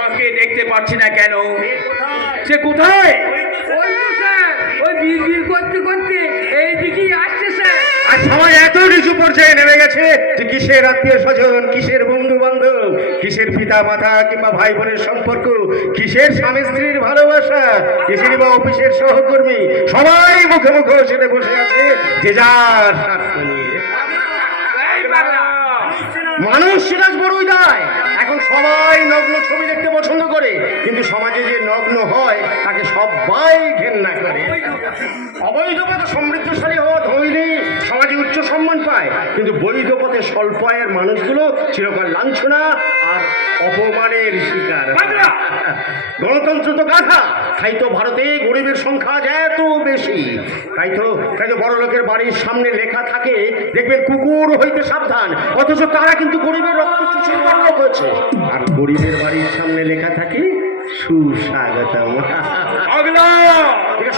তাকে দেখতে পাচ্ছি না কেন? সে কোথায়? ওই তো স্যার, ওই বিড়বিড় করতে করতে এইদিকেই আসছে স্যার। আর সবাই এত নিচু পর্যায়ে নেমে গেছে যে কিসের আত্মীয় স্বজন, কিসের বন্ধু বান্ধব, কিসের পিতা মাতা কিংবা ভাই বোনের সম্পর্ক, কিসের স্বামী স্ত্রীর ভালোবাসা, কিসের বা অফিসের সহকর্মী, সবাই মুখে মুখে সেটা বসে আছে যে যার স্বার্থ নিয়ে। মানুষ সেটা বড়ই দেয়। এখন সবাই নগ্ন ছবি দেখতে পছন্দ করে, কিন্তু সমাজে যে নগ্ন হয় তাকে সবাই ঘেন্না করে। অবৈধ পথে সমৃদ্ধশালী হওয়া ধৈর্য সমাজে উচ্চ সম্মান পায়, কিন্তু বৈধ পথে স্বল্প আয়ের মানুষগুলো চিরকাল লাঞ্ছনা আর অপমানের শিকার। গণতন্ত্র তো গাধা, তাই তো ভারতে গরিবের সংখ্যা এত বেশি। তাই তো বড় লোকের বাড়ির সামনে লেখা থাকে, দেখবেন কুকুর হইতে সাবধান, অথচ তারা কিন্তু গরিবের রক্ত চুষে বড় লোক হয়েছে। আর গরিবের বাড়ির সামনে লেখা থাকে সুস্বাগতম।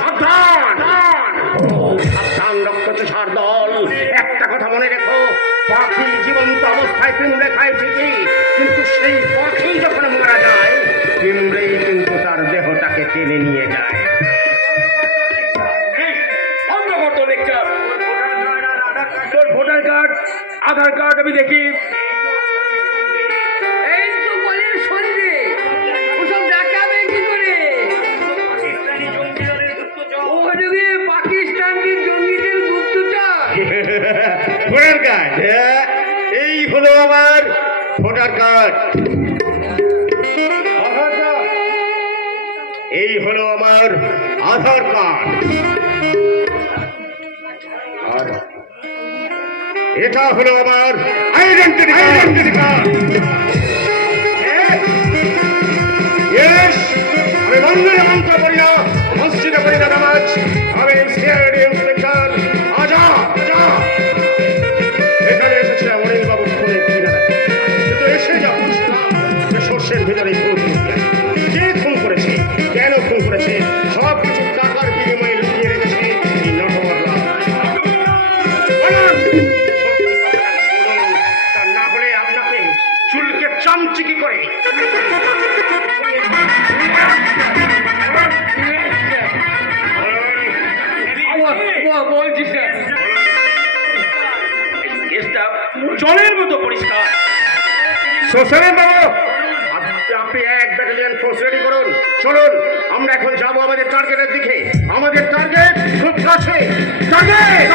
সাবধান সাবধান রক্তচোষার দল। একটা কথা মনে রেখো, পাখি জীবন্ত অবস্থায় পিঁমড়ে খায় ঠিকই, কিন্তু সেই পাখি যখন মারা যায় পিঁমড়েই কিন্তু তার দেহটাকে টেনে নিয়ে যায়। তোর ভোটার কার্ড, আধার কার্ড আমি দেখি। এই তো বলেন শরীরে, ওসব দেখাবে কি করে? ওদিকে পাকিস্তানি জঙ্গিদের গুপ্তচর। ভোটার কার্ড, এই হলো আমার ভোটার কার্ড। এই হলো আমার আধার কার্ড। আর এটা হলো আমার আইডেন্টিটি কার্ড। আমি মন্দিরে মন্ত্র করি না, মসজিদে করি না নামাজ। আমি সিআইডি ইন্সপেক্টর আজাদ। এখানে এসেছিলাম অনিল বাবু খুনে কিনা, কিন্তু এসে যা বুঝলাম যে সর্ষের ভিতরে ভূত ঢুকে। কে খুন করেছে, কেন খুন করেছে, সব কিছু টাকার বিনিময়ে লুকিয়ে রেখেছে এই নটবরলা। তা না হলে আপনাকে চুলকে চামচিকি করে বলছি স্যার, কেসটা জলের মতো পরিষ্কার। সোশ্যালের বাবু, আপনি এক ব্যাটালিয়ন ফোর্স রেডি করুন। চলুন আমরা এখন যাবো আমাদের টার্গেটের দিকে। আমাদের টার্গেট খুব কাছে। টার্গেট